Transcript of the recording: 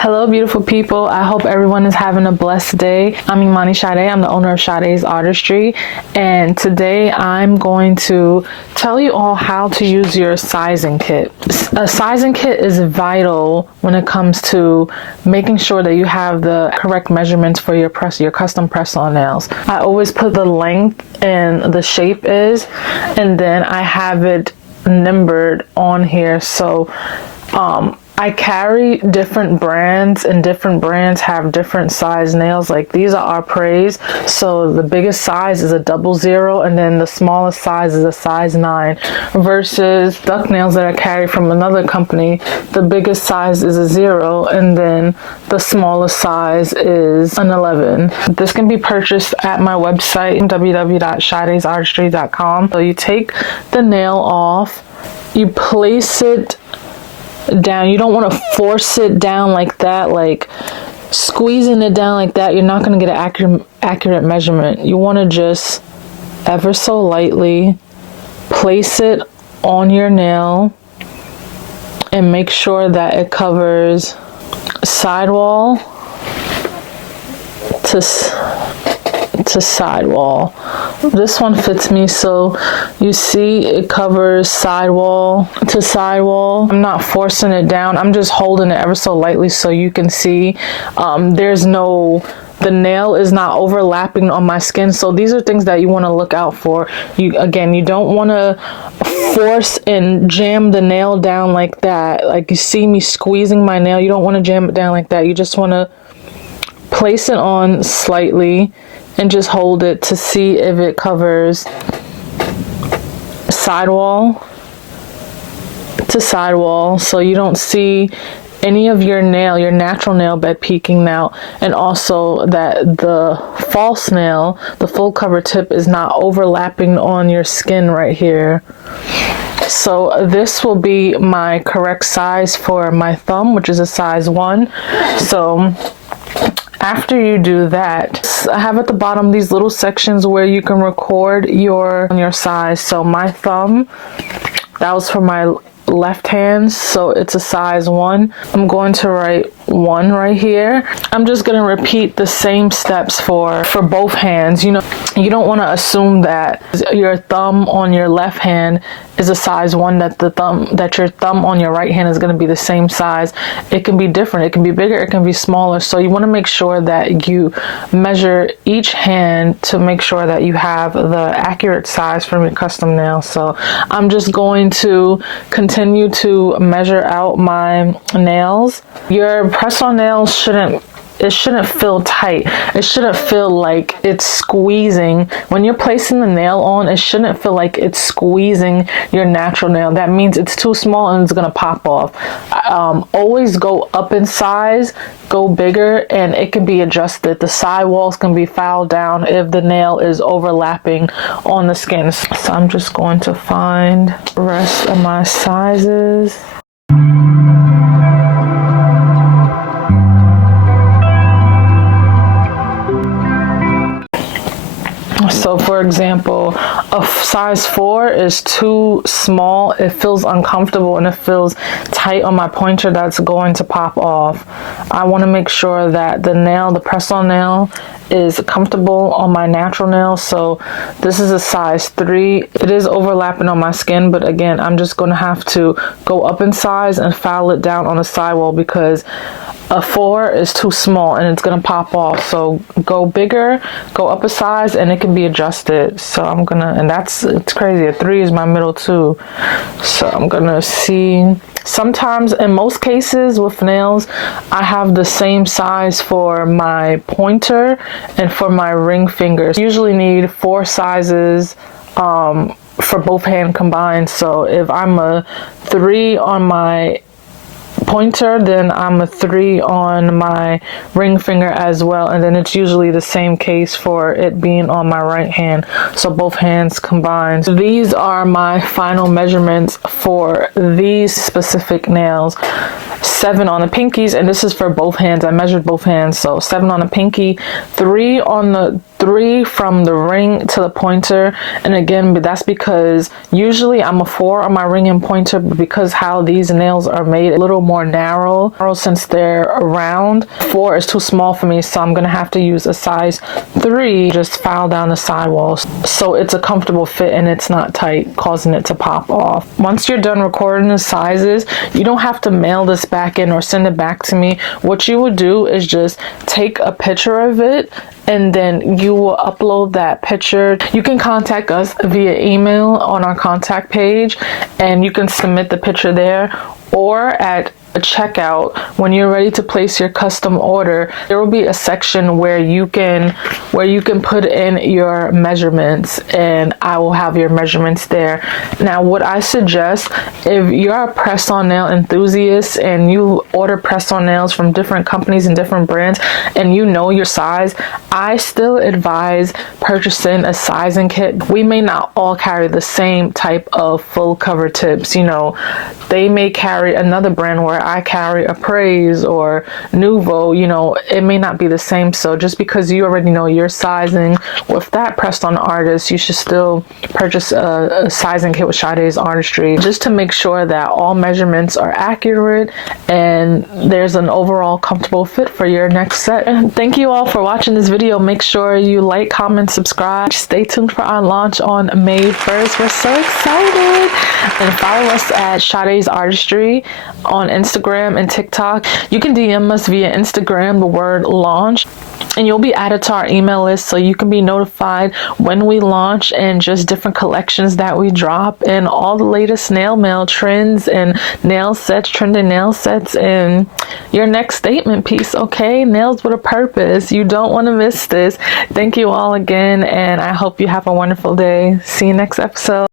Hello, beautiful people. I hope everyone is having a blessed day. I'm Imanis Sade. I'm the owner of Sade's Artistry, and today I'm going to tell you all how to use your sizing kit. A sizing kit is vital when it comes to making sure that you have the correct measurements for your custom press-on nails. I always put the length and the shape is, and then I have it numbered on here. So I carry different brands, and different brands have different size nails. Like these are our praise. So the biggest size is a 00, and then the smallest size is a size 9. Versus duck nails that I carry from another company, the biggest size is a 0, and then the smallest size is an 11. This can be purchased at my website, www.sadesartistry.com. So you take the nail off, you place it down. You don't want to force it down like that, like squeezing it down like that. You're not going to get an accurate measurement. You want to just ever so lightly place it on your nail and make sure that it covers sidewall to sidewall. This one fits me, so you see it covers sidewall to sidewall. I'm not forcing it down, I'm just holding it ever so lightly so you can see the nail is not overlapping on my skin. So these are things that you want to look out for. You don't want to force and jam the nail down like that. Like you see me squeezing my nail, you don't want to jam it down like that. You just want to place it on slightly and just hold it to see if it covers sidewall to sidewall, so you don't see any of your natural nail bed peeking out, and also that the false nail, the full cover tip, is not overlapping on your skin right here. So this will be my correct size for my thumb, which is a size 1. So after you do that, I have at the bottom these little sections where you can record your size. So my thumb, that was for my left hand, so it's a size 1. I'm going to write 1 right here. I'm just going to repeat the same steps for both hands. You don't want to assume that your thumb on your left hand is a size 1, that your thumb on your right hand is going to be the same size. It can be different, it can be bigger, it can be smaller. So you want to make sure that you measure each hand to make sure that you have the accurate size from your custom nail. So I'm just going to continue to measure out my nails. Your press-on nails shouldn't feel tight. It shouldn't feel like it's squeezing. When you're placing the nail on, it shouldn't feel like it's squeezing your natural nail. That means it's too small and it's gonna pop off. Always go up in size, go bigger, and it can be adjusted. The sidewalls can be filed down if the nail is overlapping on the skin. So I'm just going to find the rest of my sizes. So for example, a size 4 is too small. It feels uncomfortable and it feels tight on my pointer. That's going to pop off. I want to make sure that the press-on nail is comfortable on my natural nail. So this is a size 3. It is overlapping on my skin, but again, I'm just going to have to go up in size and file it down on the sidewall because a 4 is too small and it's gonna pop off. So go bigger, go up a size, and it can be adjusted. So it's crazy. A 3 is my middle too. So I'm gonna see. Sometimes, in most cases with nails, I have the same size for my pointer and for my ring fingers. Usually need 4 sizes for both hand combined. So if I'm a 3 on my pointer, then I'm a 3 on my ring finger as well, and then it's usually the same case for it being on my right hand, so both hands combined. These are my final measurements for these specific nails. 7 on the pinkies, and this is for both hands. I measured both hands, so 7 on the pinky, 3 on the 3 from the ring to the pointer. And again, that's because usually I'm a 4 on my ring and pointer, but because how these nails are made a little more narrow since they're round, 4 is too small for me, so I'm gonna have to use a size 3, just file down the sidewalls so it's a comfortable fit and it's not tight, causing it to pop off. Once you're done recording the sizes, you don't have to mail this back in or send it back to me. What you would do is just take a picture of it, and then you will upload that picture. You can contact us via email on our contact page, and you can submit the picture there, or at a checkout when you're ready to place your custom order, there will be a section where you can put in your measurements, and I will have your measurements there. Now, what I suggest, if you're a press-on nail enthusiast and you order press-on nails from different companies and different brands and you know your size, I still advise purchasing a sizing kit. We may not all carry the same type of full cover tips. You know, they may carry another brand where I carry Appraise or Nuvo. You know, it may not be the same. So just because you already know your sizing with that pressed on artist, you should still purchase a sizing kit with Sade's Artistry, just to make sure that all measurements are accurate and there's an overall comfortable fit for your next set. And thank you all for watching this video. Make sure you like, comment, subscribe. Stay tuned for our launch on May 1st. We're so excited. And follow us at Sade's Artistry on Instagram and TikTok. You can DM us via Instagram, the word launch, and you'll be added to our email list so you can be notified when we launch and just different collections that we drop, and all the latest nail mail trends and nail sets, trending nail sets, and your next statement piece. Okay, nails with a purpose. You don't want to miss this. Thank you all again, and I hope you have a wonderful day. See you next episode.